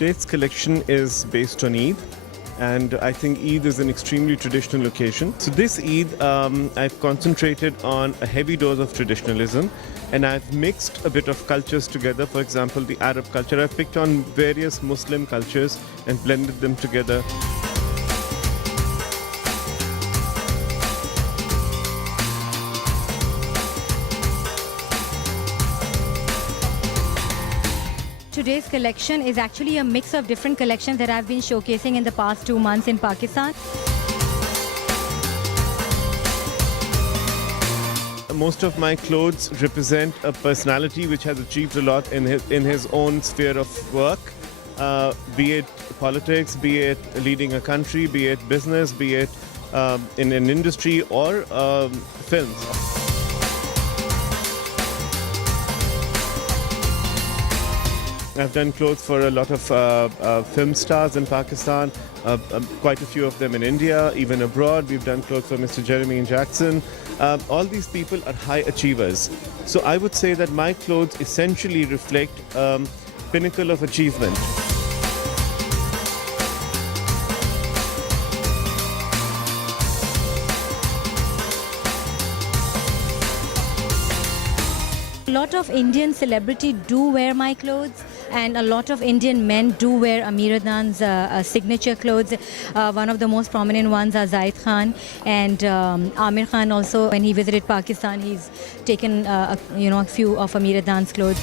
today's collection is based on Eid, and I think Eid is an extremely traditional occasion. So this Eid, I've concentrated on a heavy dose of traditionalism, and I've mixed a bit of cultures together. For example, the Arab culture. I've picked on various Muslim cultures and blended them together. Today's collection is actually a mix of different collections that I've been showcasing in the past 2 months in Pakistan. Most of my clothes represent a personality which has achieved a lot in his own sphere of work, be it politics, be it leading a country, be it business, be it in an industry or films. I've done clothes for a lot of film stars in Pakistan, quite a few of them in India, even abroad. We've done clothes for Mr. Jeremy Jackson. All these people are high achievers. So I would say that my clothes essentially reflect pinnacle of achievement. A lot of Indian celebrities do wear my clothes, and a lot of Indian men do wear Amir Adnan's signature clothes. One of the most prominent ones are Zaid Khan, and Amir Khan also, when he visited Pakistan, he's taken a few of Amir Adnan's clothes.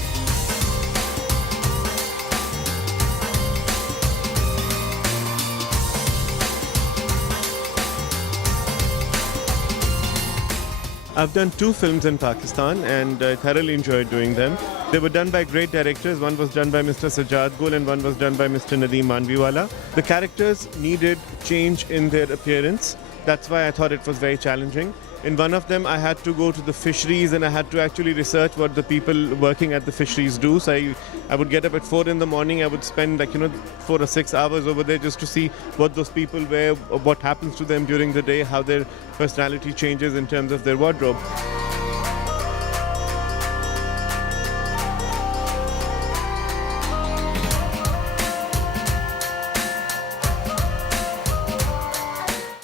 I've done 2 films in Pakistan and I thoroughly enjoyed doing them. They were done by great directors. One was done by Mr. Sajjad Gul and one was done by Mr. Nadeem Manviwala. The characters needed change in their appearance. That's why I thought it was very challenging. In one of them, I had to go to the fisheries and I had to actually research what the people working at the fisheries do. So I would get up at 4 in the morning. I would spend 4 or 6 hours over there just to see what those people wear, what happens to them during the day, how their personality changes in terms of their wardrobe.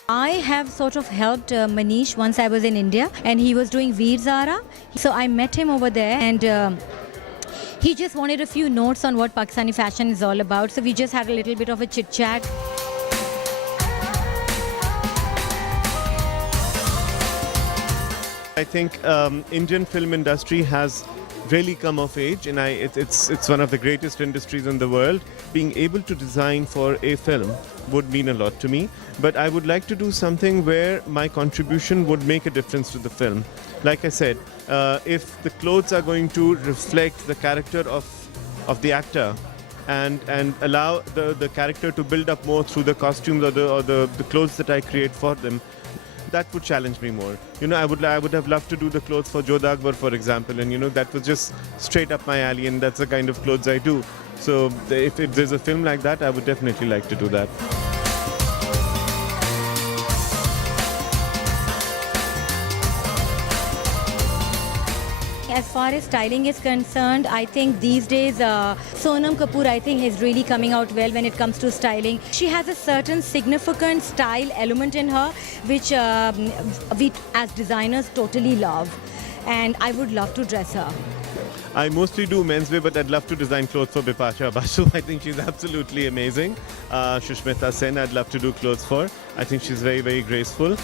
I have sort of helped Manish once I was in India, and he was doing Veer Zara. So I met him over there, and he just wanted a few notes on what Pakistani fashion is all about. So we just had a little bit of a chit chat. I think Indian film industry has really come of age, and it's one of the greatest industries in the world. Being able to design for a film would mean a lot to me, but I would like to do something where my contribution would make a difference to the film. Like I said, if the clothes are going to reflect the character of the actor and allow the character to build up more through the costumes or the clothes that I create for them, that would challenge me more. I would have loved to do the clothes for Jodha Akbar, for example, and that was just straight up my alley, and that's the kind of clothes I do. So if there's a film like that, I would definitely like to do that. As far as styling is concerned, I think these days Sonam Kapoor, I think, is really coming out well when it comes to styling. She has a certain significant style element in her, which we as designers totally love. And I would love to dress her. I mostly do menswear, but I'd love to design clothes for Bipasha Basu. I think she's absolutely amazing. Shushmita Sen, I'd love to do clothes for. I think she's very, very graceful.